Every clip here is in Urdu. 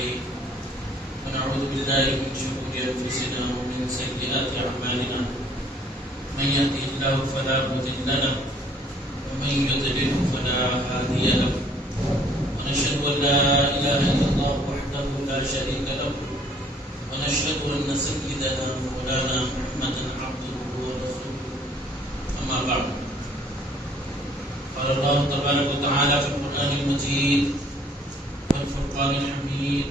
عليه ونعوذ بالله من شرور أنفسنا ومن سيئات أعمالنا من يهده الله فلا مضل له ومن يضلل فلا هادي له ونشهد أن لا إله إلا الله وحده لا شريك له ونشهد أن سيدنا مولانا محمدا عبده ورسوله أما بعد قال الله تبارك وتعالى في القرآن المجيد والفرقان الحميد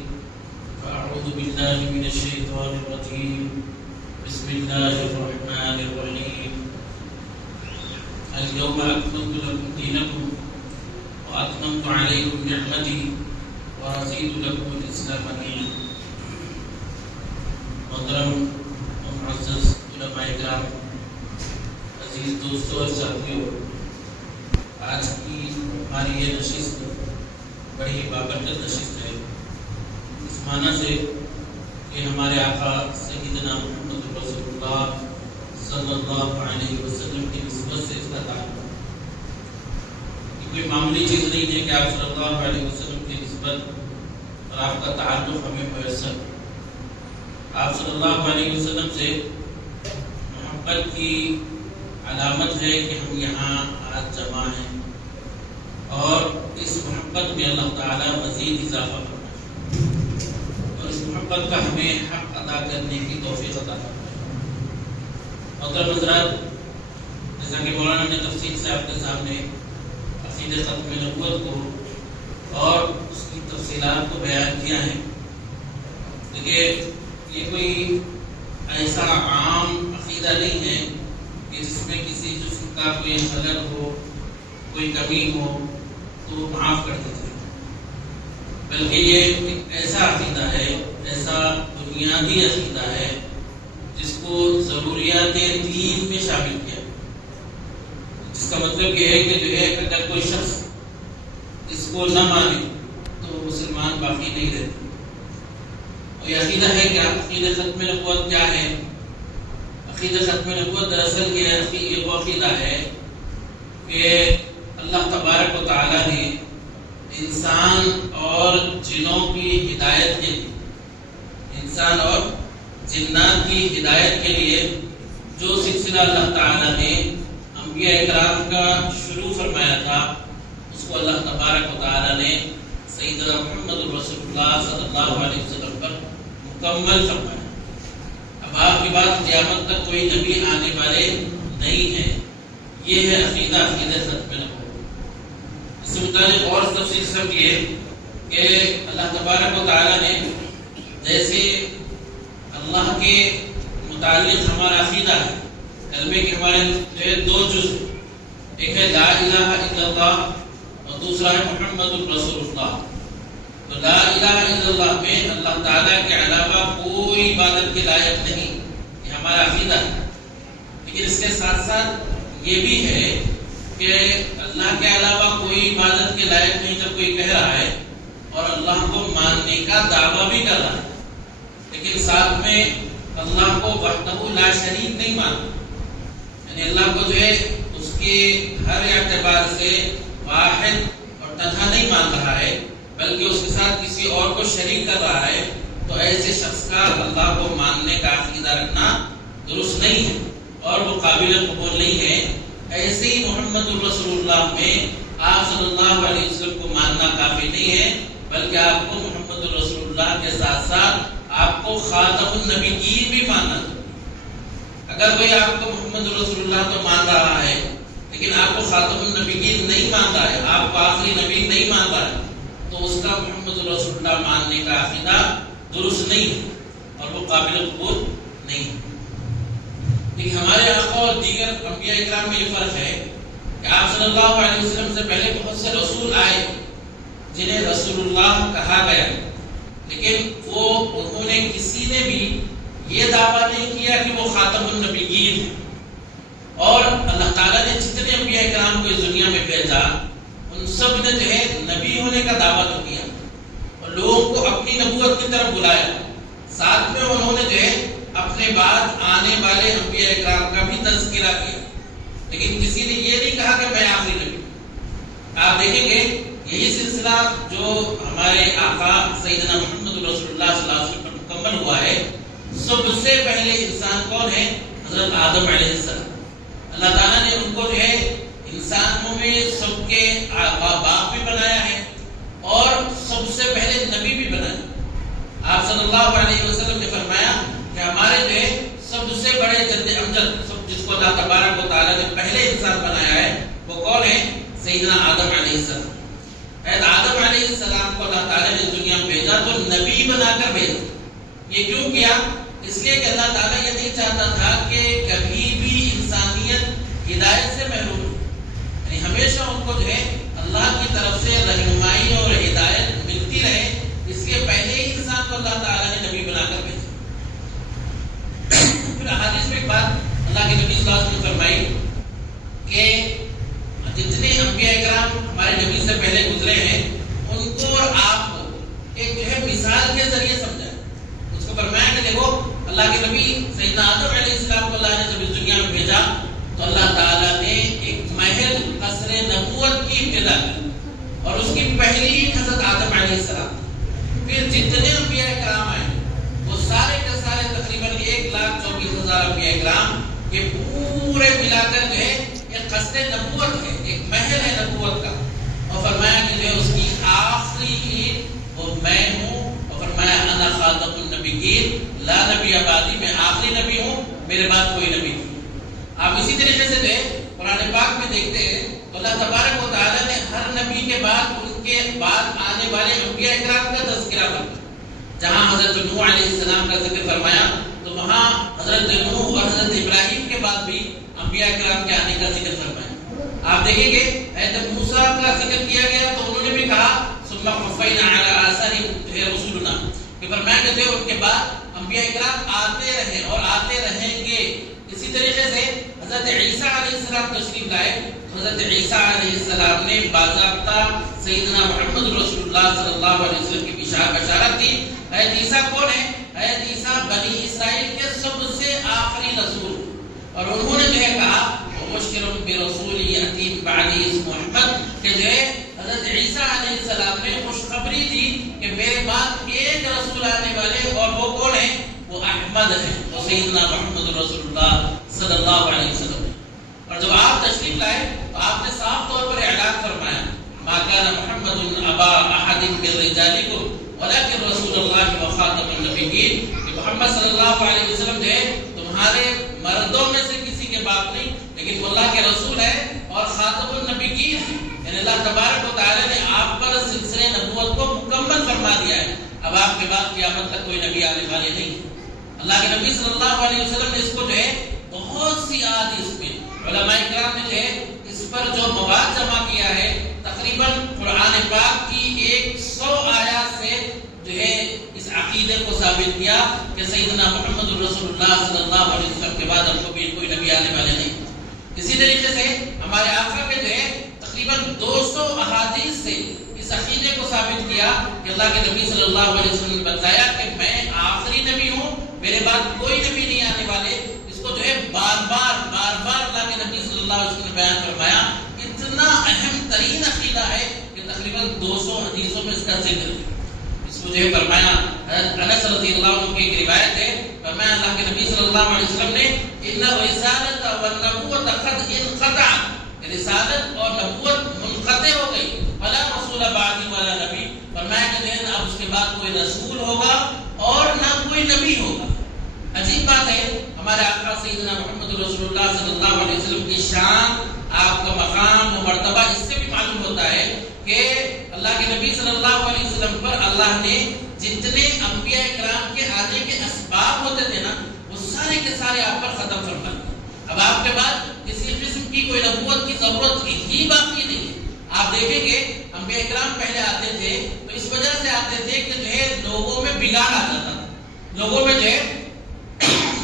فأعوذ بالله من الشيطان الرجيم بسم الله الرحمن الرحيم اليوم أكملت لكم دينكم وأتممت عليكم نعمتي ورضيت لكم الإسلام دينا. محترم و معزز علماء کرام، عزیز دوستوں اور ساتھیوں، آج کی ہماری یہ نشست بڑی بابرکت نشست ہے، اس معنی سے کہ ہمارے آقا سیدنا محمد رسول اللہ صلی اللہ علیہ وسلم کی نسبت سے اس کا تعلق ہے. یہ کوئی معمولی چیز نہیں ہے کہ آپ صلی اللہ علیہ وسلم کی نسبت اور آپ کا تعلق ہمیں میسر. آپ صلی اللہ علیہ وسلم سے محبت کی علامت ہے کہ ہم یہاں آج جمع ہیں اور اس محبت میں اللہ تعالیٰ مزید اضافہ کرنا ہے اور اس محبت کا ہمیں حق ادا کرنے کی توفیق عطا کرنا ہے. محترم حضرات، جیسا کہ مولانا نے تفصیل سے آپ کے سامنے عقیدہ ختم نبوت کو اور اس کی تفصیلات کو بیان کیا ہے. دیکھیے، یہ کوئی ایسا عام عقیدہ نہیں ہے کہ جس میں کسی جسم کا کوئی خلل ہو، کوئی کمی ہو تو معاف کر دیتے ہیں، بلکہ یہ ایک ایسا عقیدہ ہے، ایسا بنیادی عقیدہ ہے جس کو ضروریات دین میں شامل کیا، جس کا مطلب یہ ہے کہ جو ہے اگر کوئی شخص اس کو نہ مانے تو مسلمان باقی نہیں رہتے. اور یہ عقیدہ ہے کہ عقیدہ ختم نبوت کیا ہے؟ عقیدہ ختم نبوت دراصل یہ وہ عقیدہ ہے کہ اللہ تبارک و تعالیٰ نے انسان اور جنوں کی ہدایت کے لیے، انسان اور جنات کی ہدایت کے لیے جو سلسلہ اللہ تعالیٰ نے انبیاء اکرام کا شروع فرمایا تھا، اس کو اللہ تبارک و تعالیٰ نے سیدنا محمد رسول اللہ صلی اللہ علیہ وسلم پر مکمل فرمایا. اب آپ کی بات قیامت تک کوئی نبی آنے والے نہیں ہیں. یہ ہے عقیدہ ختم نبوت. اس سے متعلق اور تفصیل سمجھیے کہ اللہ تبارک و تعالیٰ نے جیسے اللہ کے متعلق ہمارا عقیدہ ہے، کلمے کے ہمارے دو جز، ایک ہے لا الہ الا اللہ اور دوسرا ہے محمد رسول اللہ. تو لا الہ الا اللہ میں اللہ تعالیٰ کے علاوہ کوئی عبادت کے لائق نہیں، یہ ہمارا عقیدہ ہے. لیکن اس کے ساتھ ساتھ یہ بھی ہے کہ اللہ کے علاوہ کوئی عبادت کے لائق نہیں جب کوئی کہہ رہا ہے اور اللہ کو ماننے کا دعویٰ بھی کر رہا ہے، لیکن ساتھ میں اللہ کو وحدہ لا شریک نہیں مانتا، یعنی اللہ کو جو ہے اس کے ہر اعتبار سے واحد اور تنہا نہیں مان رہا ہے، بلکہ اس کے ساتھ کسی اور کو شریک کر رہا ہے. تو ایسے شخص کا اللہ کو ماننے کا عقیدہ رکھنا درست نہیں ہے اور وہ قابل قبول نہیں ہے. ایسے ہی محمد رسول اللہ میں آپ صلی اللہ علیہ وسلم کو ماننا کافی نہیں ہے، بلکہ آپ کو محمد رسول اللہ کے ساتھ ساتھ آپ کو خاتم النبیین بھی ماننا چاہیے. اگر کوئی آپ کو محمد رسول اللہ تو مان رہا ہے لیکن آپ کو خاتم النبیین نہیں مان رہا ہے، آپ کو آخری نبی نہیں مان رہا ہے، تو اس کا محمد رسول اللہ ماننے کا عقیدہ درست نہیں ہے اور وہ قابل قبول نہیں ہے. لیکن ہمارے آقا اور دیگر انبیاء اکرام میں یہ فرق ہے کہ آپ صلی اللہ علیہ وسلم سے پہلے بہت سے رسول آئے جنہیں رسول اللہ کہا گیا، لیکن انہوں نے کسی نے بھی یہ دعویٰ نہیں کیا کہ وہ خاتم النبیین ہیں. اور اللہ تعالیٰ نے جتنے انبیاء اکرام کو اس دنیا میں بھیجا ان سب نے جو ہے نبی ہونے کا دعویٰ تو کیا اور لوگوں کو اپنی نبوت کی طرف بلایا. ساتھ میں انہوں نے جو ہے اپنے بعد آنے والے انبیاء اکرام کا بھی تذکرہ کیا، لیکن کسی نے یہ نہیں کہا کہ میں آخری نبی. آپ دیکھیں گے یہی سلسلہ جو ہمارے آقا سیدنا محمد اللہ صلی اللہ علیہ وسلم پر مکمل ہوا ہے، سب سے پہلے انسان کون ہے؟ حضرت آدم علیہ السلام۔ اللہ تعالیٰ نے ان کو جو ہے انسانوں میں سب کے باپ بھی بنایا ہے اور سب سے پہلے نبی بھی بنایا۔ آپ صلی اللہ علیہ وسلم نے فرمایا کہ ہمارے جو ہے سب سے بڑے جد امجد، سب جس کو اللہ تبارک و تعالیٰ نے پہلے انسان بنایا ہے، وہ کون ہے؟ سیدنا آدم علیہ السلام۔ آدم علیہ السلام کو اللہ تعالیٰ نے دنیا میں بھیجا تو نبی بنا کر بھیجا۔ یہ کیوں کیا؟ اس لیے کہ اللہ تعالیٰ یہ نہیں چاہتا تھا کہ کبھی بھی انسانیت ہدایت سے محروم ہو، یعنی ہمیشہ ان کو جو ہے اللہ کی طرف سے رہنمائی اور ہدایت ملتی رہے، اس لیے پہلے ہی انسان کو اللہ تعالیٰ نے نبی بنا کر بھیجا۔ پھر احادیث میں ایک بات اللہ کے نبی صلی اللہ علیہ وسلم نے فرمائی کہ جتنے انبیاء اکرام ہمارے نبی سے پہلے گزرے ہیں، ان کو اور آپ کو ایک جو ہے مثال کے ذریعے سمجھا۔ اس کو فرمایا کہ دیکھو اللہ کے نبی سیدنا آدم علیہ السلام کو اللہ نے جب اس دنیا میں بھیجا تو اللہ تعالیٰ نے ایک محل قصر نبوت کی ابتدا کی اور اس کی پہلی حضرت آدم علیہ السلام۔ پھر جتنے انبیاء اکرام آئے وہ سارے کے سارے تقریباً 1,24,000 انبیاء اکرام، یہ پورے ملا کر جو ہے ایک قصر نبوت ہے، ایک محل ہے نبوت کا۔ اور فرمایا کہ جو ہے اس کی آخری عید وہ میں ہوں، اور فرمایا انا خاتم النبیین لا نبی بعدی، میں آخری نبی ہوں، میرے بعد کوئی نبی نہیں۔ آپ اسی طریقے سے جو ہے قرآن پاک میں دیکھتے ہیں تو اللہ تبارک و تعالیٰ نے ہر نبی کے بعد ان کے بعد آنے والے انبیاء اکرام کا تذکرہ فرمایا۔ جہاں حضرت نوح علیہ السلام کا ذکر فرمایا تو وہاں حضرت نوح اور حضرت ابراہیم کے بعد بھی انبیاء اکرام کے آنے کا ذکر فرمایا۔ آپ دیکھیں گے حضرت موسیٰ کا ذکر کیا گیا تو انہوں نے بھی کہا ثم قفینا علی آثارہم رسولنا، کہ فرمایا کہ ان کے بعد انبیاء اکرام آتے رہے اور آتے رہیں گے۔ اسی طریقے سے حضرت عیسیٰ علیہ السلام تشریف لائے، حضرت عیسیٰ علیہ السلام نے باضابطہ سیدنا محمد رسول اللہ صلی اللہ علیہ وسلم کی بشارت کی۔ حضرت عیسیٰ کون ہے؟ حضرت عیسیٰ بنی اسرائیل کے سب سے آخری رسول، اور انہوں نے جو ہے کہا وَمُبَشِّرًا بِرَسُولٍ يَأْتِي مِن بَعْدِهِ اسْمُهُ احمد، کہ جو ہے حضرت عیسیٰ علیہ السلام نے خوشخبری دی کہ میرے بعد ایک رسول آنے والے، اور وہ کون ہے؟ وہ احمد ہے، وہ سیدنا محمد رسول اللہ صلی اللہ علیہ وسلم۔ اور جب آپ تشریف لائے تو آپ نے صاف طور پر اعلان فرمایا ما كان محمد ابا احد من رجالكم ولكن رسول الله وخاتم النبيين، کہ محمد صلی اللہ علیہ وسلم جو ہے تمہارے مردوں میں سے کسی کے باپ نہیں، لیکن وہ اللہ کے رسول ہے اور خاتم النبیین ہے، یعنی اللہ تبارک و تعالی نے آپ پر سلسلے نبوت کو مکمل فرما دیا ہے۔ اب آپ کے بعد قیامت تک کوئی نبی آنے والے نہیں۔ اللہ کے نبی صلی اللہ علیہ وسلم نے اس کو جو ہے بہت سی احادیث میں علماء کرام نے جو ہے اس پر جو مواد جمع کیا ہے، تقریباً قرآن پاک کی 100 آیات سے جو ہے اس عقیدے کو ثابت کیا کہ سیدنا محمد رسول اللہ صلی اللہ علیہ وسلم کے بعد اب کوئی نبی آنے والے نہیں۔ اسی طریقے سے ہمارے آقا کے جو ہے تقریباً 200 احادیث سے اس عقیدے کو ثابت کیا کہ اللہ کے نبی صلی اللہ علیہ وسلم نے بتایا کہ میں آخری نبی ہوں، میرے بعد کوئی نبی نہیں آنے والے۔ اس کو جو ہے بار بار اللہ کے نبی صلی اللہ علیہ وسلم نے بیان فرمایا۔ اتنا اہم ترین عقیدہ ہے کہ تقریباً 200 حدیثوں میں اس کا ذکر ہے۔ اس کو جو ہے فرمایا انس رضی اللہ عنہ کی ایک روایت ہے، فرمایا اللہ کے نبی صلی اللہ علیہ وسلم نے ان الرسالۃ والنبوۃ قد انقطعت، رسالت اور نبوت منقطع ہو گئی، فلا رسول بعدی ولا نبی، فرمایا کہ جو ہے اب اس کے بعد کوئی رسول ہوگا اور نہ کوئی نبی ہوگا۔ عجیب بات ہے، ہمارے آقا سیدنا محمد رسول اللہ صلی اللہ علیہ وسلم کی شان، آپ کا مقام و مرتبہ اس سے بھی معلوم ہوتا ہے کہ اللہ کے نبی صلی اللہ علیہ وسلم پر اللہ نے جتنے انبیاء کرام کے آنے کے اسباب ہوتے تھے نا، وہ سارے کے سارے آپ پر ختم فرما دیے۔ اب آپ کے بعد کسی قسم کی کوئی نبوت کی ضرورت ہی باقی نہیں ہے۔ آپ دیکھیں گے انبیاء کرام پہلے آتے تھے تو اس وجہ سے آتے تھے کہ جو ہے لوگوں میں بگاڑ آ جاتا تھا، لوگوں میں جو ہے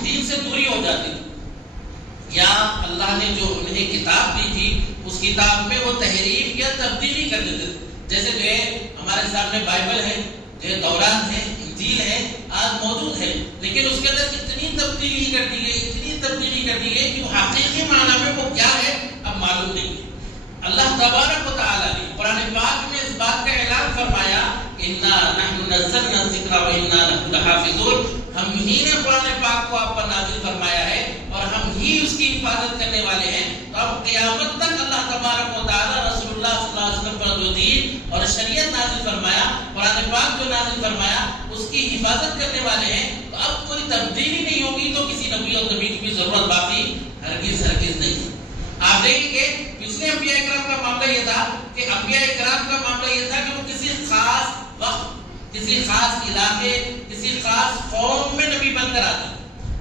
دین سے دوری ہو جاتی تھی، یا اللہ نے جو انہیں کتاب دی تھی اس کتاب میں وہ تحریف یا تبدیلی کر دیتے تھے۔ جیسے جو ہے ہمارے سامنے بائبل ہے، جو ہے تورات ہے، انجیل ہے، آج موجود ہے، لیکن اس کے اندر اتنی تبدیلی کر دی گئی کہ وہ حقیقی معنی میں وہ کیا ہے اب معلوم نہیں ہے۔ اللہ تبارک و تعالی نے قرآن پاک میں اس بات کا اعلان فرمایا اِنَّا نَحْنُ نَزَّلْنَا الذِّكْرَ ذکرہ وَإِنَّا لَهُ لَحَافِظُونَ، ہم ہی نے قرآن پاک کو آپ پر نازل فرمایا ہے اور ہم ہی اس کی حفاظت کرنے والے ہیں۔ تو اب قیامت تک اللہ تبارک و تعالیٰ رسول اللہ صلی اللہ علیہ وسلم پر جو دین اور شریعت نازل فرمایا، قرآن پاک جو نازل فرمایا، اس کی حفاظت کرنے والے ہیں۔ تو اب کوئی تبدیلی نہیں ہوگی تو کسی نبی اور نبی کی بھی ضرورت باقی ہرگز نہیں ہے۔ آپ دیکھیں گے پچھلے انبیاء کرام کا معاملہ یہ تھا کہ انبیاء کرام کا معاملہ یہ تھا کہ وہ کسی خاص وقت، کسی خاص علاقے، کسی خاص قوم میں نبی بن کر آتے۔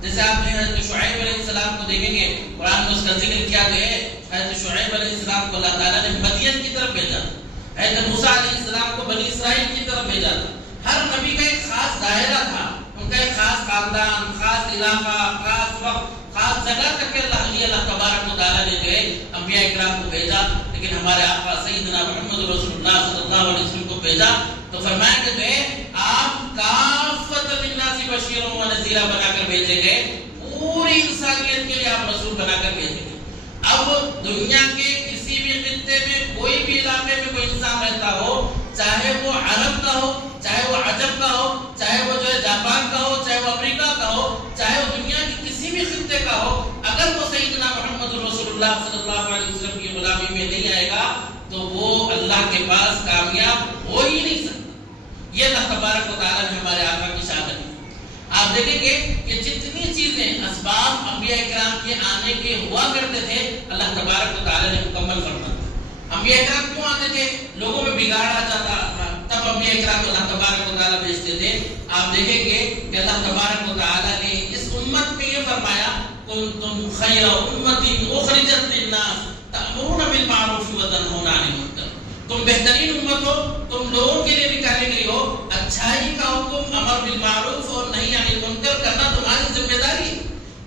جیسے آپ نے حضرت شعیب علیہ السلام کو دیکھیں گے، قرآن میں اس کا ذکر کیا گیا ہے۔ حضرت شعیب علیہ السلام کو اللہ تعالیٰ نے مدین کی طرف بھیجا، حضرت موسیٰ علیہ السلام کو بنی اسرائیل کی طرف بھیجا تھا۔ ہر نبی کا ایک خاص دائرہ تھا، ان کا ایک خاص خاندان، خاص علاقہ، خاص وقت، خاص جگہ تک کہ اللہ تبارک و تعالیٰ نے جو ہے انبیاء کرام کو بھیجا۔ لیکن ہمارے آقا سیدنا محمد رسول اللہ صلی اللہ علیہ وسلم کو بھیجا تو فرمایا کہ جو ہے آپ کافۃ للناس بشیرا و نذیرا بنا کر بھیجے گئے، پوری انسانیت کے لیے آپ رسول بنا کر بھیجے گئے۔ اب دنیا کے کسی بھی خطے میں، کوئی بھی علاقے میں کوئی انسان رہتا ہو، چاہے وہ عرب کا ہو، چاہے وہ عجم کا ہو، چاہے وہ جو ہے جاپان کا ہو، چاہے وہ امریکہ کا ہو، چاہے وہ دنیا کے کسی بھی خطے کا ہو، اگر وہ سیدنا محمد رسول اللہ صلی اللہ علیہ وسلم کی غلامی میں نہیں آئے گا تو وہ اللہ کے پاس کامیاب ہو ہی نہیں سکتا۔ یہ اللہ تبارک و تعالیٰ نے ہمارے آقا کی شان دی۔ آپ دیکھیں گے کہ جتنی چیزیں اسباب انبیاء کرام کے آنے کے ہوا کرتے تھے، اللہ تبارک و تعالیٰ نے مکمل فرما دیا۔ انبیاء کرام کیوں آتے تھے؟ لوگوں میں بگاڑ آ جاتا تب انبیاء کرام اللہ تبارک و تعالیٰ بھیجتے تھے۔ آپ دیکھیں گے کہ اللہ تبارک و تعالیٰ نے اس امت میں یہ فرمایا کنتم خیر امۃ اخرجت للناس تأمرون بالمعروف وتنہون عن المنکر، تم بہترین امت ہو، تم لوگوں کے لیے نکالی گئی ہو، اچھائی کا حکم، امر بالمعروف اور نہی عن المنکر کرنا تمہاری ذمہ داری ہے۔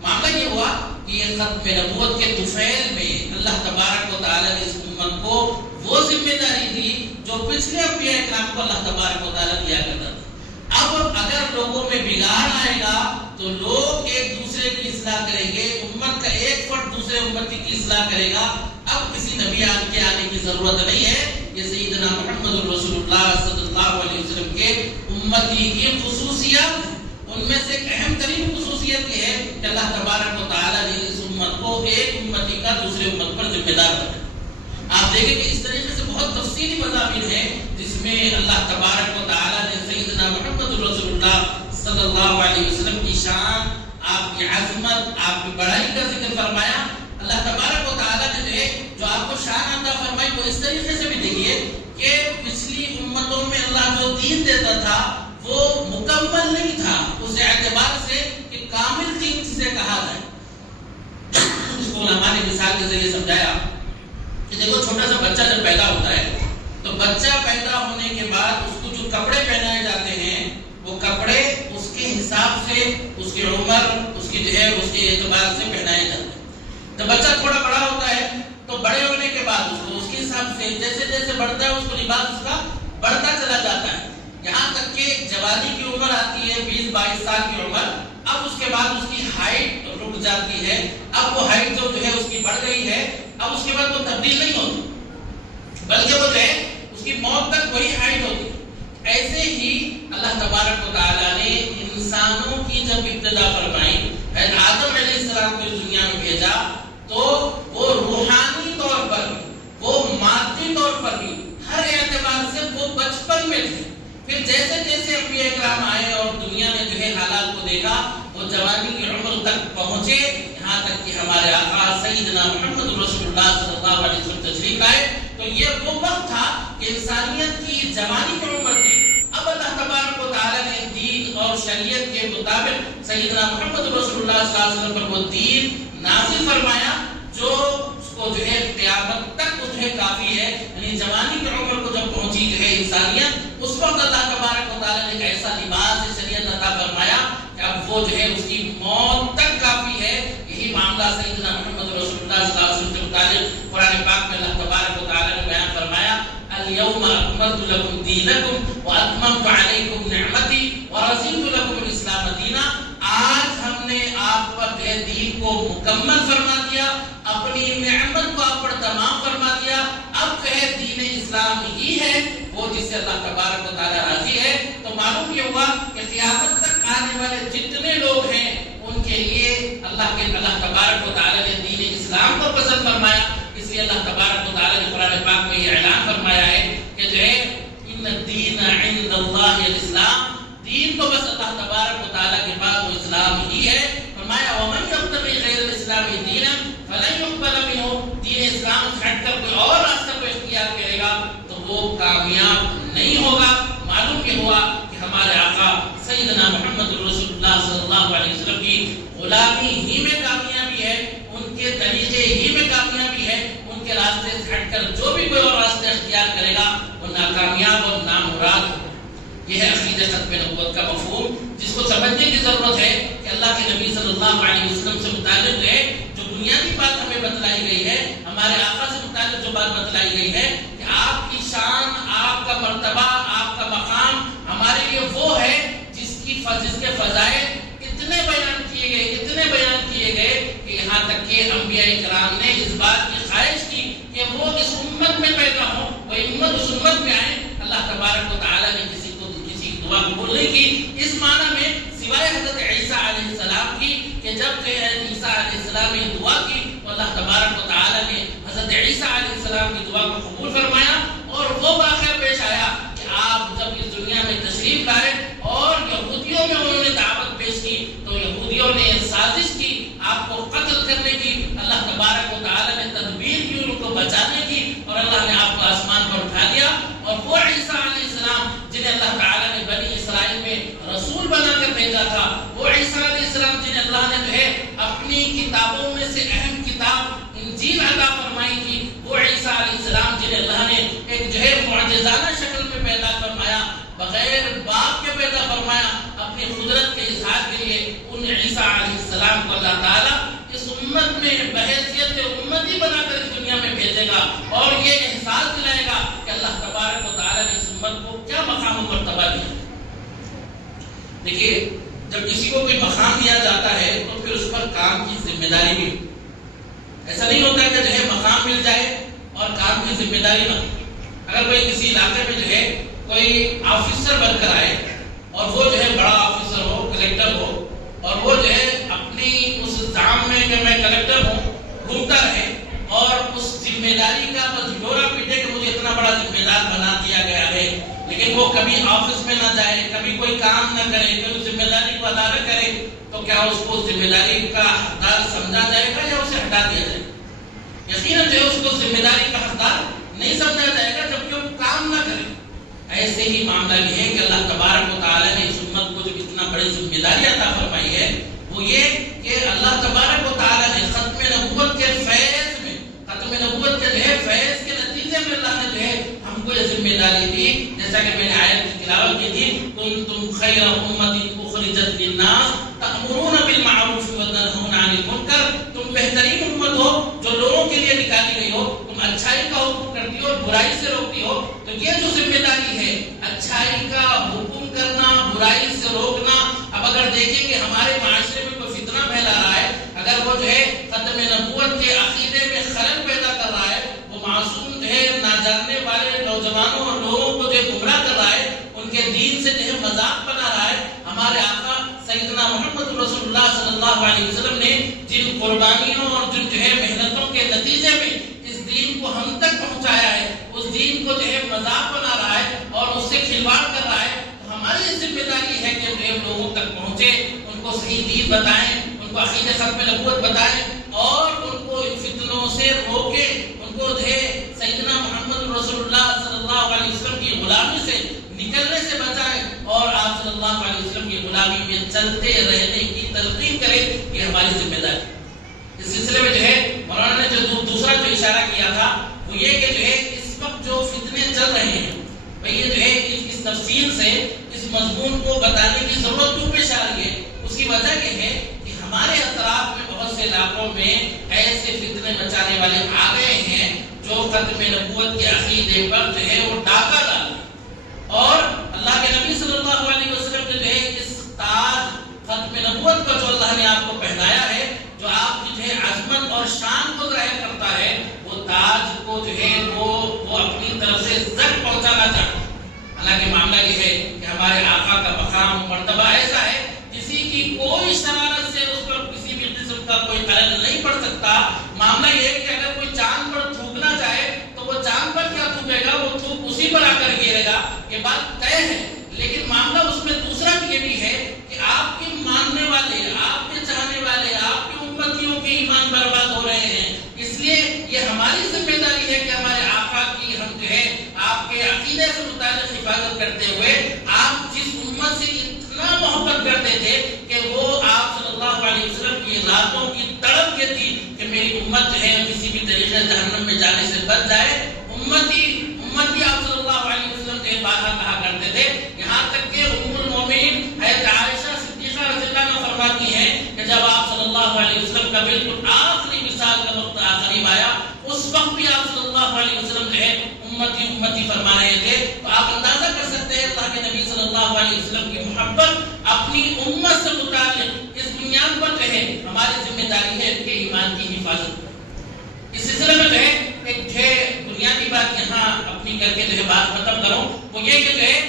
معاملہ یہ ہوا کہ یہ ختم نبوت کے طفیل میں اللہ تبارک و تعالیٰ نے اس امت کو وہ ذمہ داری دی جو پچھلے انبیاء کرام کو اللہ تبارک و تعالیٰ دیا کرتا تھا۔ اب اگر لوگوں میں بگاڑ آئے گا تو لوگ ایک دوسرے کی اصلاح کریں گے، امت کا ایک فرد دوسرے امتی کی اصلاح کرے گا۔ اب کسی نبی کے آنے کی ضرورت نہیں ہے۔ یہ سیدنا محمد رسول اللہ صلی اللہ علیہ وسلم کے امتی کی خصوصیات ہیں۔ ان میں سے ایک اہم ترین خصوصیت یہ ہے کہ اللہ تبارک و تعالیٰ نے اس امت کو ایک امتی کا دوسرے امت پر ذمہ دار بنایا۔ آپ دیکھیں کہ اس طریقے سے بہت تفصیلی مضامین ہیں جس میں اللہ تبارک و تعالیٰ نے سیدنا محمد رسول اللہ صلی اللہ علیہ وسلم کی شان، آپ کی عظمت، آپ کی بڑائی کا ذکر فرمایا۔ اللہ تبارک و تعالیٰ نے جو آپ کو شان عطا فرمائی وہ اس طریقے سے بھی دیکھیے کہ پچھلی امتوں میں اللہ جو دین دیتا تھا وہ مکمل نہیں تھا، اس اعتبار سے کہ کامل دین جسے کہا جائے۔ اس کو علماء نے مثال کے ذریعے سمجھایا کہ دیکھو چھوٹا سا بچہ جب پیدا ہوتا ہے تو بچہ پیدا ہونے کے بعد اس کو جو کپڑے پہنائے جاتے ہیں وہ کپڑے اس کے حساب سے، اس کی عمر، اس کی جو ہے اس کے اعتبار سے پہنائے جاتے ہیں۔ جب بچہ تھوڑا بڑا ہوتا ہے تو بڑے ہونے کے بعد اس کو اس کے حساب سے جیسے جیسے بڑھتا ہے اس کو لباس اس کا بڑھتا چلا جاتا ہے، یہاں تک کہ جوانی کی عمر آتی ہے 20-22 سال کی عمر۔ اب اس کے بعد اس کی ہائٹ رک جاتی ہے، اب وہ ہائٹ جو ہے اس کی بڑھ گئی ہے، اب اس کے بعد وہ تبدیل نہیں ہوتی بلکہ وہ جو ہے اس کی موت تک وہی ہائٹ ہوتی ہے۔ ایسے ہی اللہ تبارک و تعالیٰ نے انسانوں کی جب ابتدا فرمائی، حضرت آدم علیہ السلام کو اس دنیا میں بھیجا تو وہ روحانی طور پر بھی، وہ مادی طور پر بھی، ہر اعتبار سے وہ بچپن میں تھے۔ پھر جیسے جیسے انبیاء کرام آئے اور دنیا نے جو ہے حالات کو دیکھا، وہ جوانی کی عمر تک پہنچے، یہاں تک کہ ہمارے آقا سیدنا محمد رسول اللہ صلی اللہ علیہ وسلم تشریف لائے تو یہ وہ وقت تھا کہ انسانیت کی جوانی کی عمر تھی۔ اب اللہ تبارک و تعالیٰ نے دین اور شریعت کے مطابق سیدنا محمد رسول اللہ صلی اللہ علیہ وسلم پر وہ دین نازل فرمایا جو اس کو جو ہے قیامت تک اس ہے کافی ہے۔ یعنی جوانی کی عمر کو جب پہنچی جو ہے انسانیت، اس وقت اللہ تبارک و تعالیٰ نے ایک ایسا لباس شریعت عطا فرمایا کہ اب وہ جو ہے اس کی موت تک کافی ہے۔ یہی معاملہ سیدنا محمد رسول اللہ صلی اللہ علیہ وسلم کے متعلق قرآن پاک میں اللہ تبارک و تعالیٰ نے بیان فرمایا اليوم اکملت لکم دینکم واتممت علیکم نعمتی ورضیت لکم الاسلام دینا۔ آج ہم نے آپ پر دین کو مکمل فرما دیا، اپنی نعمت کو آپ پر تمام فرما دیا، اب دین اسلام ہی ہے وہ جس سے اللہ تبارک و تعالیٰ راضی ہے۔ تو معلوم یہ ہوا کہ اللہ تبارک و تعالیٰ نے دین اسلام کو پسند فرمایا، اس لیے اللہ تبارک و تعالیٰ نے قرآن پاک میں یہ اعلان فرمایا ہے کہ جو ہے ان الدین عند اللہ الاسلام، دین تو بس اللہ تبارک و تعالیٰ کے پاس وہ اسلام ہی ہے۔ فرمایا ومن یبتغی غیر الاسلام دینا فلن یقبل منہ، دین اسلام سے ہٹ کر کوئی اور راستہ کو اختیار کرے گا تو وہ کامیاب نہیں ہوگا۔ معلوم یہ ہوا کہ ہمارے آقا سیدنا محمد رسول اللہ صلی اللہ علیہ وسلم کی غلامی ہی میں کامیابی ہے، ان کے طریقے ہی میں کامیابی ہے، ان کے راستے سے ہٹ کر جو بھی کوئی اور راستے اختیار کرے گا وہ ناکامیاب اور نامراد ہوگا۔ یہ ہے عقیدہ ختم نبوت کا مفہوم، جس کو سمجھنے کی ضرورت ہے کہ اللہ کے نبی صلی اللہ علیہ وسلم سے متعلق ہے جو بنیادی بات ہمیں بتلائی گئی ہے، ہمارے آقا سے متعلق جو بات بتلائی گئی ہے کہ آپ کی شان، آپ کا مرتبہ، آپ کا مقام ہمارے لیے وہ ہے جس کے فضائل اتنے بیان کیے گئے کہ یہاں تک کہ انبیاء کرام نے اس بات کی خواہش کی کہ وہ اس امت میں پیدا ہوں، وہ امت اس امت میں آئے۔ اللہ تبارک و تعالیٰ نے کسی کی دعا قبول نہیں کی، اس معنی میں سوائے حضرت عیسیٰ علیہ السلام کی کہ جب عیسیٰ علیہ السلام نے دعا کی تو اللہ تبارک و تعالیٰ نے حضرت عیسیٰ علیہ السلام کی دعا کو قبول فرمایا، اور وہ واقعہ پیش آیا کہ آپ جب اس دنیا میں تشریف لائے اور یہودیوں میں انہوں نے دعوت پیش کی تو یہودیوں نے سازش کی آپ کو قتل کرنے کی، اللہ تبارک و تعالیٰ نے تدبیر کی ان کو بچانے کی، اور اللہ نے آپ کو آسمان پر اٹھا لیا۔ اور وہ عیسیٰ علیہ السلام جنہیں اللہ تعالیٰ نے بنی اسرائیل میں رسول بنا کر بھیجا تھا، وہ عیسیٰ علیہ السلام جنہیں اللہ نے جو ہے اپنی کتابوں میں سے اہم کتاب انجیل عطا فرمائی تھی، وہ عیسیٰ علیہ السلام جنہیں اللہ نے ایک جو ہے معجزانہ شکل میں پیدا فرمایا، بغیر باپ کے پیدا فرمایا، اپنی قدرت کے اظہار کے لیے ان عیسیٰ علیہ السلام کو اللہ تعالیٰ اس امت میں بحیثیت امتی بنا کر اس دنیا میں بھیجے گا، اور یہ احساس دلائے گا کہ اللہ تبارک و تعالیٰ نے اس امت کو کیا مقام و مرتبہ دیا۔ دیکھیے، جب کسی کو کوئی مقام دیا جاتا ہے تو پھر اس پر کام کی ذمہ داری بھی، ایسا نہیں ہوتا کہ جو ہے مقام مل جائے اور کام کی ذمہ داری نہ ہو۔ اگر کوئی کسی علاقے میں جو ہے کوئی آفیسر بن کر آئے اور وہ جو ہے بڑا آفیسر ہو، کلیکٹر ہو، اور وہ جو ہے اپنی اس زعم میں کہ میں کلیکٹر ہوں گھومتا رہے اور اس ذمہ داری کا بس ڈھورا پیٹے کہ مجھے اتنا بڑا ذمہ دار بنا دیا گیا ہے، لیکن وہ کبھی آفس میں نہ جائے، کبھی کوئی کام نہ کرے، کوئی ذمہ داری کو ادا نہ کرے، تو کیا اس کو ذمہ داری کا حقدار سمجھا جائے گا یا اسے ہٹا دیا جائے گا؟ یقیناً جو ہے اس کو ذمہ داری کا حقدار نہیں سمجھا جائے گا جبکہ وہ کام نہ کرے۔ ایسے ہی معاملہ یہ ہے کہ اللہ تبارک و تعالیٰ نے اس امت کو جو اتنا بڑی ذمہ داری عطا فرمائی ہے وہ یہ کہ اللہ تبارک و تعالیٰ نے ختم نبوت کے فیض میں، ختم نبوت کے جو ہے فیض کے نتیجے میں اللہ نے جو ہے ہم کو یہ ذمہ داری دی، جیسا کہ میں نے آیت کی تلاوت کی تھی، کنتم خیر امۃ اخرجت للناس تأمرون بالمعروف وتنہون عن المنکر، تم بہترین امت ہو جو لوگوں کے لیے نکالی گئی ہو، تم اچھائی کا حکم کرتی ہو اور برائی سے روکتی ہو۔ تو یہ جو ذمہ داری ہے اچھائی کا حکم کرنا، برائی سے روکنا، اب اگر دیکھیں کہ ہمارے معاشرے میں کوئی فتنہ پھیلا رہا ہے، اگر وہ جو ہے ختم نبوت کے عقیدے میں خلل پیدا کر رہا ہے، وہ معصوم جو ہے ناجاننے والے نوجوانوں اور لوگوں کو جو گمراہ کر رہا ہے، ان کے دین سے جو ہے مذاق بنا رہا ہے، ہمارے آقا سیدنا محمد رسول اللہ صلی اللہ علیہ وسلم نے جن قربانیوں اور جن جو ہے محنتوں کے نتیجے میں اس دین کو ہم تک پہنچایا ہے، اس دین کو جو ہے مذاق بنا رہا ہے اور اس سے کھلواڑ کر رہا ہے، تو ہماری ذمہ داری ہے کہ جو لوگوں تک پہنچے، ان کو صحیح دین بتائیں، ان کو عقیدہ ختم نبوت بتائیں اور ان کو ان فتنوں سے روکیں، ان کو جو ہے سیدنا محمد رسول اللہ صلی اللہ علیہ وسلم کی غلامی سے نکلنے سے بچائیں اور آپ صلی اللہ علیہ وسلم کی غلامی میں چلتے رہنے کی تلقین کریں، یہ ہماری ذمہ داری۔ اس سلسلے میں جو ہے مولانا نے جو دوسرا جو اشارہ کیا تھا وہ یہ کہ جو ہے اس وقت جو فتنے چل رہے ہیں، بھئی یہ جو ہے اس تفصیل سے اس مضمون کو بتانے کی ضرورت کیوں پیش آ رہی ہے؟ اس کی وجہ یہ ہے کہ ہمارے اطراف میں بہت سے علاقوں میں ایسے فتنے مچانے والے آ گئے ہیں جو ختم نبوت کے عقیدے پر جو ہے وہ ڈاکہ ڈالیں، اور اللہ کے نبی صلی اللہ علیہ وسلم نے جو ہے اس تاج ختم نبوت کا جو اللہ نے آپ کو پہنایا ہے، جو آپ کی جو ہے عظمت اور شان کو ظاہر کرتا ہے، وہ تاج کو جو ہے وہ اپنی طرف سے زد پہنچانا چاہتا ہے۔ حالانکہ معاملہ یہ ہے کہ ہمارے آقا کا مقام مرتبہ ایسا ہے، کسی کی کوئی شرارت سے اس پر کسی بھی قسم کا کوئی خلل نہیں پڑ سکتا. معاملہ یہ ہے کہ اگر کوئی چاند پر تھوکنا چاہے تو وہ چاند پر کیا تھوکے گا, وہ تھوک اسی پر آ کر گرے گا, یہ بات طے ہے. لیکن معاملہ اس میں دوسرا بھی یہ بھی ہے کہ آپ کے ماننے والے, آپ کے چاہنے والے, آپ کی امتیوں کے ایمان برباد ہو رہے ہیں. اس لیے یہ ہماری ذمہ داری ہے کہ ہمارے آقا کی ہم جو ہے آپ کے عقیدے سے متعلق حفاظت کرتے ہوئے, آپ جس امت سے اتنا محبت کرتے تھے کہ وہ آپ صلی اللہ علیہ وسلم کی راتوں کی تڑپ یہ تھی کہ میری امت جو ہے کسی بھی طریقے جہنم میں جانے سے بچ جائے. امتی آپ صلی اللہ علیہ وسلم کے بارہا کہا کرتے تھے. یہاں تک کہ ام المومنین حضرت عائشہ صدیقہ رضی اللہ عنہا فرماتی ہیں کہ جب آپ صلی اللہ علیہ وسلم کا بالکل آخری وصال کا وقت قریب آیا, اس وقت بھی آپ صلی اللہ علیہ وسلم جو ہے امتی امتی فرما رہے تھے. تو آپ اندازہ کر سکتے ہیں اللہ کے نبی صلی اللہ علیہ وسلم کی محبت اپنی امت سے متعلق اس بنیاد پر جو ہے ہماری ذمہ داری ہے ان کے ایمان کی حفاظت. اس سلسلے میں جو ہے ایک جو ہے بنیادی بات یہاں اپنی کر کے جو ہے بات ختم کروں, وہ یہ کہ جو ہے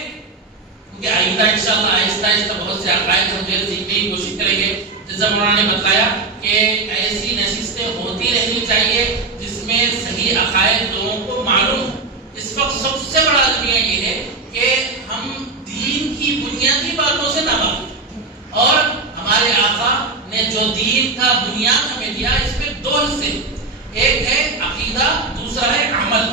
کہ آئندہ انشاءاللہ آہستہ آہستہ بہت سے عقائد ہم جو ہے سیکھنے کی کوشش کریں گے. جیسا مولانا نے بتایا کہ ایسی نشستیں ہوتی رہنی چاہیے جس میں صحیح عقائد لوگوں کو معلوم ہو. اس وقت سب سے بڑا المیہ یہ ہے کہ ہم دین کی بنیادی باتوں سے ناواقف ہیں, اور ہمارے آقا نے جو دین کا بنیاد ہمیں دیا اس میں دو حصے, ایک ہے عقیدہ, دوسرا ہے عمل.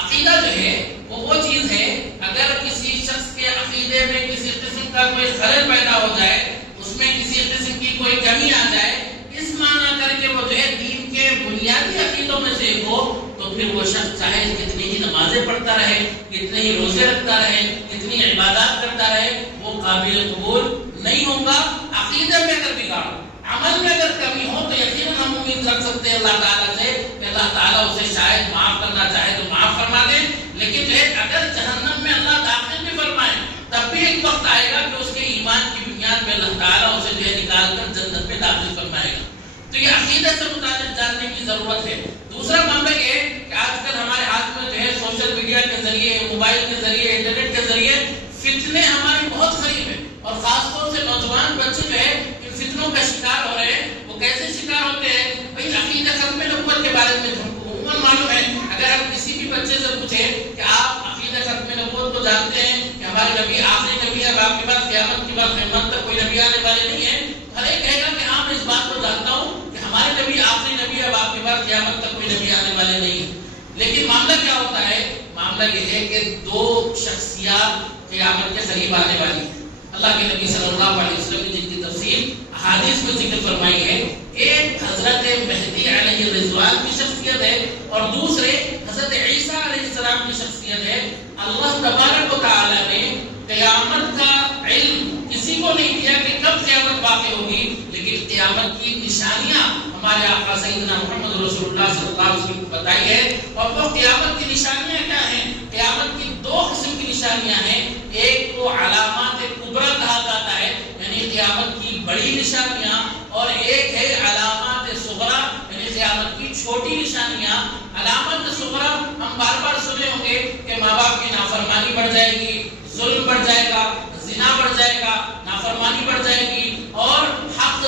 عقیدہ جو ہے وہ چیز ہے اگر کسی شخص کے عقیدے میں کسی قسم کا کوئی خلل پیدا ہو جائے, اس میں کسی قسم کی کوئی کمی آ جائے, اس معنی کر کے وہ جو ہے دین کے بنیادی عقیدوں میں سے ایک ہو, تو پھر وہ شخص چاہے کتنی ہی نمازیں پڑھتا رہے, کتنے ہی روزے رکھتا رہے, کتنی عبادات کرتا رہے, وہ قابل قبول نہیں ہوگا. عقیدے میں اگر بگاڑ, عمل میں اگر کمی ہو تو یقیناً ہم امید رکھ سکتے ہیں اللہ تعالیٰ سے کہ اللہ تعالیٰ اسے شاید معاف کرنا چاہے تو معاف فرما دے. لیکن جو ہے اگر جہنم میں اللہ داخل بھی فرمائے تب بھی ایک وقت آئے گا کہ اس کے ایمان کی بنیاد میں اللہ تعالیٰ اسے جو ہے نکال کر جنت میں داخل فرمائے گا. تو یہ عقیدے سے متعلق جاننے کی ضرورت ہے. دوسرا معاملہ یہ ہے کہ آج کل ہمارے ہاتھ میں جو ہے سوشل میڈیا کے ذریعے, موبائل کے ذریعے, انٹرنیٹ کے ذریعے فتنے ہمارے بہت قریب ہیں, اور خاص طور سے نوجوان بچے جو ہے ان فتنوں کا شکار ہو رہے ہیں. وہ کیسے شکار ہوتے ہیں بھائی؟ عقیدہ ختم نبوت کے بارے میں عموماً معلوم ہے. اگر ہم کسی بھی بچے سے پوچھیں کہ آپ عقیدہ ختم نبوت کو جانتے ہیں کہ ہمارے نبی آخری نبی ہے, آپ کے پاس قیامت کے بعد قیامت تک کوئی نبی آنے والے نہیں ہے, ہر ایک کہے گا کہ ہاں میں اس بات کو جانتا ہوں کہ ہمارے نبی آخری نبی ہے, آپ کے بعد قیامت تک کوئی نبی آنے والے نہیں ہے. لیکن معاملہ کیا ہوتا ہے؟ معاملہ یہ ہے کہ دو شخصیات قیامت کے قریب آنے والی ہیں. اللہ کے نبی صلی اللہ علیہ وسلم نے جن کی تفصیل احادیث میں ذکر فرمائی ہے, ایک حضرت مہدی علیہ الرضوان کی شخصیت ہے اور دوسرے حضرت عیسیٰ علیہ السلام کی شخصیت ہے. اللہ تبارک و تعالی نے قیامت کا علم کسی کو نہیں دیا کہ کب قیامت واقع ہوگی, لیکن قیامت کی نشانیاں ہمارے آقا سیدنا محمد رسول اللہ صلی اللہ علیہ وسلم کو بتائی ہے. اور وہ قیامت کی نشانیاں کیا ہیں؟ قیامت کی دو قسم کی نشانیاں ہیں. ایک کو علامات کبریٰ کہا جاتا ہے, یعنی قیامت کی بڑی نشانیاں, اور ایک ہے علامات صغریٰ, یعنی قیامت کی چھوٹی نشانیاں. علامات صغریٰ ہم بار بار سنے ہوں گے کہ ماں باپ کی نافرمانی بڑھ جائے گی, ظلم بڑھ جائے گا, زنا بڑھ جائے گا, نافرمانی بڑھ جائے گی, اور حق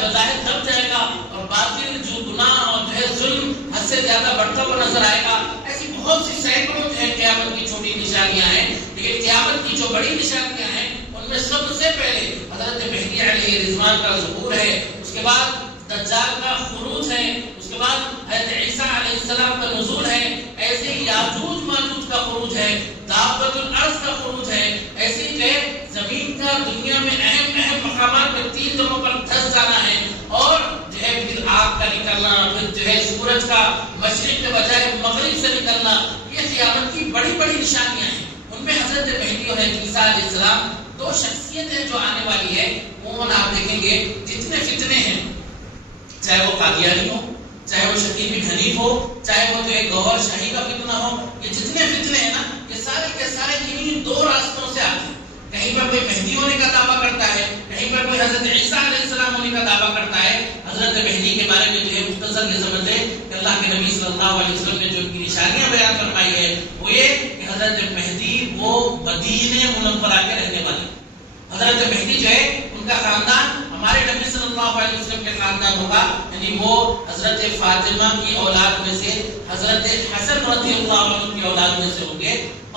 بظاہر دب جائے گا, اور باطل جو گناہ اور جو ہے ظلم حد سے زیادہ بڑھتا ہوا نظر آئے گا. ایسی بہت سی سینکڑوں جو ہے قیامت کی چھوٹی نشانیاں ہیں. لیکن قیامت کی جو بڑی نشانیاں ہیں ان میں سب سے پہلے حضرت مہدی علیہ الرضوان کا ظہور ہے, اس کے بعد دجال کا خروج ہے, اس کے بعد حضرت عیسیٰ علیہ السلام کا نزول ہے, ایسے ہی یاجوج ماجوج کا خروج ہے, دابت الارض کا خروج ہے. ایسے جو ہے زمین کا دنیا میں اہم مقامات پہ 3 جگہوں پر دھس جانا ہے, اور جو ہے پھر آگ کا نکلنا, پھر جو ہے سورج کا مشرق کے بجائے مغرب سے نکلنا. یہ قیامت کی بڑی بڑی نشانیاں ہیں. ان میں حضرت مہدی اور عیسیٰ علیہ السلام دو شخصیتیں جو آنے والی ہے. عموماً آپ دیکھیں گے جتنے فتنے ہیں, چاہے وہ قادیانی ہو, چاہے وہ شکیب بن حنیف ہو, چاہے وہ جو ہے گوہر شاہی کا فتنہ ہو, یہ جتنے فتنے ہیں نا, یہ سارے کے سارے انہی دو راستوں سے آتے ہیں. کہیں پر کوئی مہدی ہونے کا دعویٰ کرتا ہے, کہیں پر کوئی حضرت عیسیٰ علیہ السلام ہونے کا دعویٰ کرتا ہے. حضرت مہدی کے بارے میں جو ہے مختصر یہ سمجھ لیں کہ اللہ کے نبی صلی اللہ علیہ وسلم نے جو ان کی نشانیاں بیان فرمائی ہے وہ یہ کہ حضرت مہدی وہ مدینہ منورہ کے رہنے والے. حضرت مہدی جو ہے ان کا خاندان ہمارے نبی صلی اللہ علیہ وسلم کے خاندان ہوگا، یعنی وہ حضرت فاطمہ کی اولاد میں سے حضرت حسن رضی اللہ عنہ کی اولاد میں سے ہوں گے،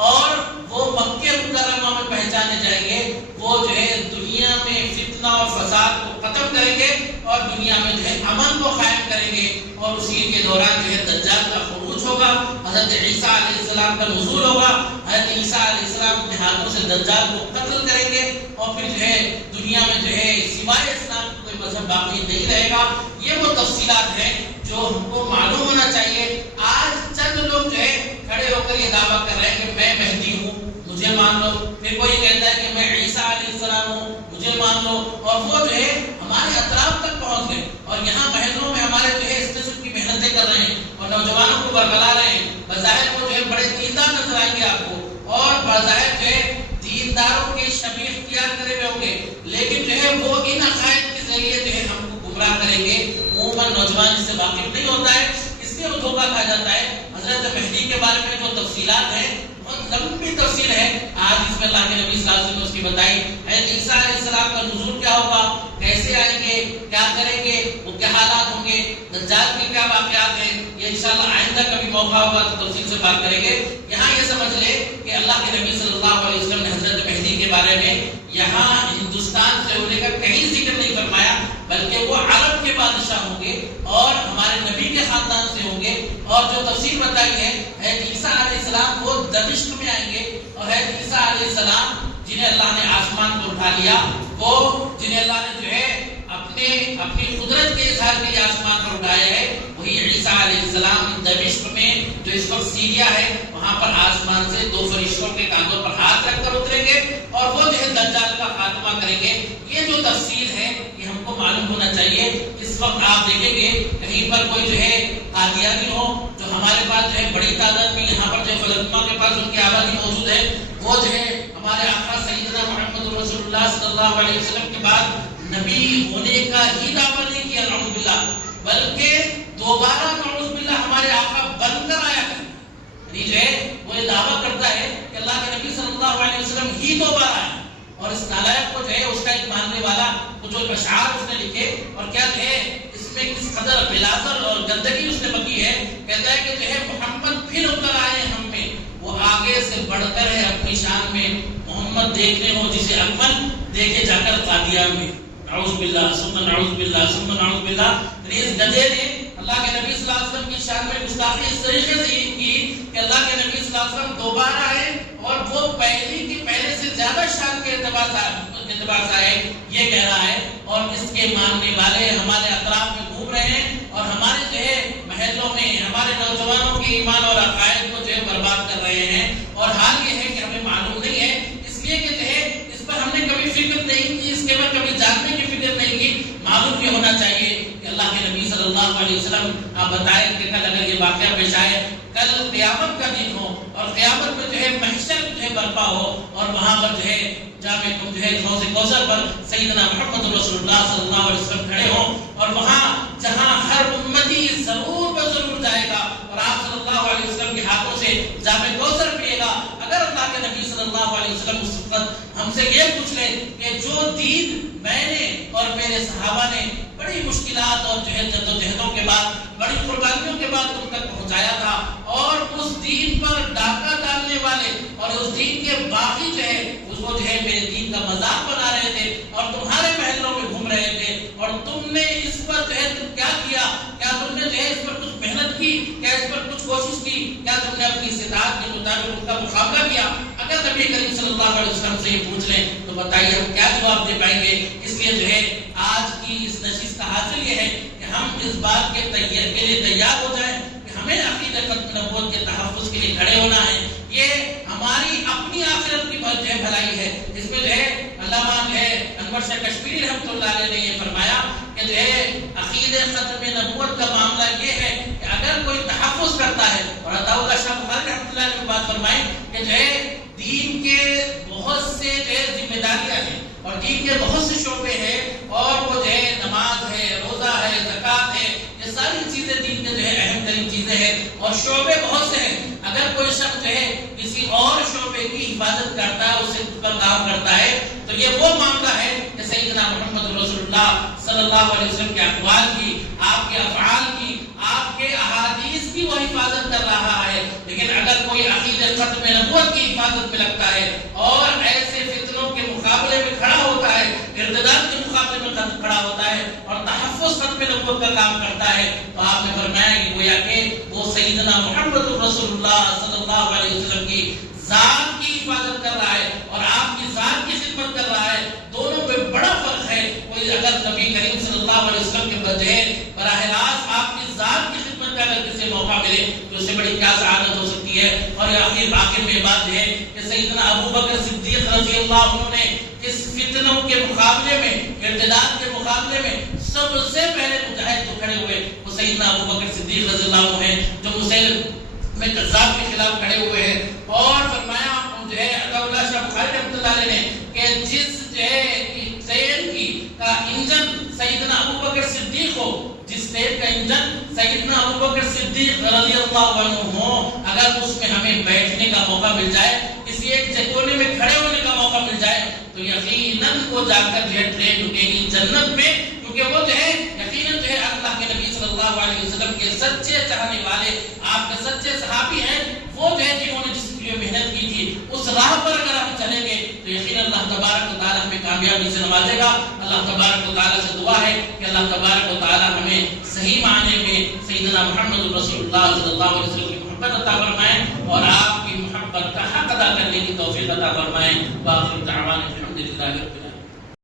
اور وہ مکہ مکرمہ میں پہچانے جائیں گے، وہ جو ہے دنیا میں فتنہ اور فساد کو ختم کریں گے اور دنیا میں جو ہے امن کو قائم کریں گے، اور اسی کے دوران جو ہے دجال کا خروج ہوگا، حضرت عیسیٰ علیہ السلام کا نزول ہوگا، حضرت عیسیٰ علیہ السلام اپنے ہاتھوں سے دجال کو قتل کریں گے، اور پھر جو ہے دنیا میں جو ہے سوائے اسلام کوئی مذہب باقی نہیں رہے گا۔ یہ وہ تفصیلات ہیں جو ہم کو معلوم ہونا چاہیے۔ آج چند لوگ جو ہے کھڑے ہو کر یہ دعویٰ کر رہے ہیں کہ میں مہدی ہوں، مجھے مان لو، پھر کوئی کہتا ہے کہ میں عیسیٰ علیہ السلام ہوں، مجھے مان لو، اور وہ جو ہے ہمارے اطراف تک پہنچ گئے، اور یہاں محلوں میں ہمارے جو ہے اس قسم کی محنتیں کر رہے ہیں اور نوجوانوں کو برگلا رہے ہیں۔ بظاہر وہ جو ہے بڑے دیندار نظر آئیں گے آپ کو، اور بظاہر جو ہے دینداروں کے شبیہ اختیار کرے ہوئے ہوں گے، لیکن جو ہے وہ ان عقائد کے ذریعے جو ہے ہم کو گمراہ کریں گے۔ عموماً نوجوان اس سے واقف نہیں ہوتا ہے، اس لیے وہ دھوکہ کھا جاتا ہے۔ حضرت مہدی کے بارے میں جو تفصیلات ہیں بہت لمبی تفصیل ہے، آج اس میں اللہ کے نبی صلی اللہ علیہ وسلم نے اس کی بتائی۔ حضرت عیسیٰ علیہ السلام کا نزول کیا ہوگا، کیسے آئیں گے، کیا کریں گے، وہ کیا حالات ہوں گے، دجال کے کیا واقعات ہیں، یہ انشاءاللہ آئندہ کبھی موقع ہوگا تو تفصیل سے بات کریں گے۔ یہاں یہ سمجھ لے کہ اللہ کے نبی صلی اللہ علیہ وسلم نے حضرت مہدی کے بارے میں یہاں ہندوستان سے ہونے کا کہیں ذکر نہیں فرمایا، بلکہ وہ عرب کے بادشاہ ہوں گے اور ہمارے نبی کے خاندان سے ہوں گے۔ اور جو تفسیر بتائی ہے، حضرت عیسیٰ علیہ السلام وہ دمشق میں آئیں گے، اور حضرت عیسیٰ علیہ السلام جنہیں اللہ نے آسمان کو اٹھا لیا، وہ جنہیں اللہ نے جو ہے اپنی قدرت کے اظہار کے لیے آسمان پر اٹھایا ہے، وہی عیسیٰ علیہ السلام دمشق میں جو اس وقت سیریا ہے، وہاں پر آسمان سے دو فرشتوں کے کاندھوں پر ہاتھ رکھ کر اتریں گے اور وہ جو ہے دجال کا خاتمہ کریں گے۔ یہ جو تفصیل ہے یہ ہم کو معلوم ہونا چاہیے۔ اس وقت آپ دیکھیں گے کہیں پر کوئی جو ہے قادیانی ہو، جو ہمارے پاس جو ہے بڑی تعداد میں یہاں پر جو فلسطین کے پاس ان کی آبادی موجود ہے، وہ جو ہے ہمارے آقا سیدنا محمد رسول اللہ صلی اللہ علیہ وسلم کے بعد نبی ہونے کا ہی دعویٰ نہیں کیا، نعوذ باللہ، بلکہ دوبارہ نعوذ باللہ ہمارے آقا بن کر آیا ہے۔ یعنی جو ہے وہ یہ دعویٰ کرتا ہے کہ اللہ کے نبی صلی اللہ علیہ وسلم ہی دوبارہ آیا، اور اس نالائق کو جو ہے اس کا ایک ماننے والا کچھ اشعار اس نے لکھے، اور کیا جو ہے اس میں کس قدر بلاثر اور گندگی اس نے بکی ہے۔ کہتا ہے کہ جو ہے محمد پھر اتر آئے ہم میں، وہ آگے سے بڑھ کر ہے اپنی شان میں، محمد دیکھنے ہو جسے عقل دیکھے جا کر قادیان میں، نعوذ باللہ ثم نعوذ باللہ ثم نعوذ باللہ۔ اس گدھے نے اللہ کے نبی صلی اللہ علیہ وسلم کی شان میں گستاخی اس طریقے سے کی کہ اللہ کے نبی صلی اللہ علیہ وسلم دوبارہ آئے اور وہ پہلے سے زیادہ شان کے اعتبار سے آئے، یہ کہہ رہا ہے، اور اس کے ماننے والے ہمارے اطراف میں گھوم رہے ہیں اور ہمارے جو ہے محلوں میں ہمارے نوجوانوں کے ایمان اور عقائد کو جو ہے برباد کر رہے ہیں، اور حال یہ ہے کہ ہمیں معلوم نہیں ہے، اس لیے کہ جو ہے اس پر ہم نے کبھی فکر نہیں کی، اس کے بعد کبھی جاننے کی فکر نہیں کی۔ معلوم یہ ہونا چاہیے کہ اللہ کے نبی صلی اللہ علیہ وسلم آپ بتائیں کہ کل اگر یہ واقعہ پیش آئے، کل قیامت کا دن ہو اور قیامت میں جو ہے محشر جو ہے برپا ہو، اور وہاں پر جو ہے جامع جو ہے حوض کوثر پر سیدنا محمد رسول اللہ صلی اللہ علیہ وسلم کھڑے ہوں، اور وہاں جہاں ہر امتی ضرور ضرور جائے گا اور آپ صلی اللہ علیہ وسلم کے ہاتھوں سے جامع کوثر پیے گا۔ اگر اللہ کے نبی صلی اللہ علیہ وسلم اس وقت ہم سے یہ پوچھ لیں کہ جو دین میں نے اور میرے صحابہ نے بڑی مشکلات اور جو ہے جدوجہدوں کے بعد، بڑی قربانیوں کے بعد تم تک پہنچایا تھا، اور اس دین پر ڈاکہ ڈالنے والے اور اس دین کے باقی جو ہے اس کو جو ہے میرے دین کا مذاق بنا رہے تھے اور تمہارے محلوں میں گھوم رہے تھے، اور تم نے اس پر جو ہے تم کیا کیا؟ کیا تم نے جو ہے اس پر کچھ محنت کی؟ کیا اس پر کچھ کوشش کی؟ کیا تم نے اپنی استطاعت کے مطابق ان کا مقابلہ کیا؟ اگر نبی کریم صلی اللہ علیہ وسلم سے یہ پوچھ لیں تو بتائیے ہم کیا جواب دے پائیں گے؟ اس لیے جو ہے آج کی اس نشست کا حاصل یہ ہے کہ ہم اس بات کے لیے تیار ہو جائیں کہ ہمیں عقیدہ ختم نبوت کے تحفظ کے لیے کھڑے ہونا ہے۔ یہ ہماری اپنی آخرت کی بہت جو ہے بھلائی ہے۔ اس میں جو ہے علامہ جو ہے انور شاہ کشمیری رحمۃ اللہ علیہ نے یہ فرمایا کہ جو ہے عقیدہ ختم نبوت کا معاملہ یہ ہے کہ اگر کوئی تحفظ کرتا ہے، اور عطاء اللہ شاہ بخاری رحمۃ اللہ علیہ نے بات فرمائی کہ جو ہے دین کے بہت سے جو ہے ذمہ داریاں ہیں اور دین کے بہت سے شعبے ہیں، اور وہ جو ہے نماز ہے، روزہ ہے، زکوٰۃ ہے، یہ ساری چیزیں دین کے جو ہے اہم ترین چیزیں ہیں، اور شعبے بہت سے ہیں۔ اگر کوئی شخص جو ہے کسی اور شعبے کی حفاظت کرتا ہے، اس سے پر کام کرتا ہے، تو یہ وہ معاملہ ہے کہ سیدنا محمد رسول اللہ صلی اللہ علیہ وسلم کے اقوال کی، آپ کے افعال کی، آپ کے احادیث کی وہ حفاظت کر رہا ہے۔ لیکن اگر کوئی عقیدہ ختم نبوت کی حفاظت میں لگتا ہے اور ایسے فتنوں کے مقابلے میں کھڑا ہوتا ہے، ارتداد کے مقابلے میں کھڑا ہوتا ہے اور تحفظ ختم نبوت کا کام کرتا ہے، تو آپ نے فرمایا کہ گویا کہ وہ سیدنا محمد رسول اللہ صلی اللہ علیہ وسلم کی ذات کی حفاظت کر رہا ہے اور آپ کی ذات کی خدمت کر رہا ہے۔ دونوں میں بڑا فرق ہے۔ کوئی اگر نبی کریم صلی اللہ علیہ وسلم کے بجائے براہ راست آپ کی ذات کی خدمت کا اگر کسی موقع ملے تو اس سے بڑی کیا سعادت ہو سکتی ہے۔ اور آخر میں بات ہے کہ سیدنا ابو بکر صدیق رضی اللہ عنہ نے اس فتنوں کے مقابلے میں، ارتداد کے مقابلے میں سب سے پہلے مجاہد جو کھڑے ہوئے وہ سیدنا ابو بکر صدیق رضی اللہ عنہ ہیں، جو مسیلمہ کذاب کے خلاف کھڑے ہوئے ہیں۔ اور فرمایا جو ہے عطا اللہ شاہ بخاری رحمۃ اللہ علیہ نے کہ جس جو ہے ٹرین کی کا انجن سیدنا ابو بکر صدیق ہو، جس ٹرین کا انجن سیدنا ابو بکر صدیق رضی اللہ عنہ ہو، اگر اس میں ہمیں بیٹھنے کا موقع مل جائے، کسی ایک کونے میں کھڑے ہونے کا موقع مل جائے تو یقیناً وہ جا کر جو ہے ٹرین رکے گی جنت میں، کیونکہ وہ جو ہے یقیناً جو ہے اللہ کے نبی صلی اللہ علیہ وسلم کے سچے چاہنے والے، آپ کے سچے صحابی ہیں، وہ جو ہے جنہوں نے جس لیے محنت کی تھی اس راہ پر اگر ہم چلیں گے تو یقیناً اللہ تبارک و تعالیٰ ہمیں کامیابی سے نوازے گا۔ اللہ تبارک و تعالیٰ سے دعا ہے کہ اللہ تبارک و تعالیٰ ہمیں صحیح معنی میں سیدنا محمد رسول اللہ صلی اللہ علیہ وسلم کی محبت عطا فرمائیں اور آپ کی محبت کا حق ادا کرنے کی توفیق عطا فرمائیں۔ وآخر دعوانا الحمد للہ رب العالمین۔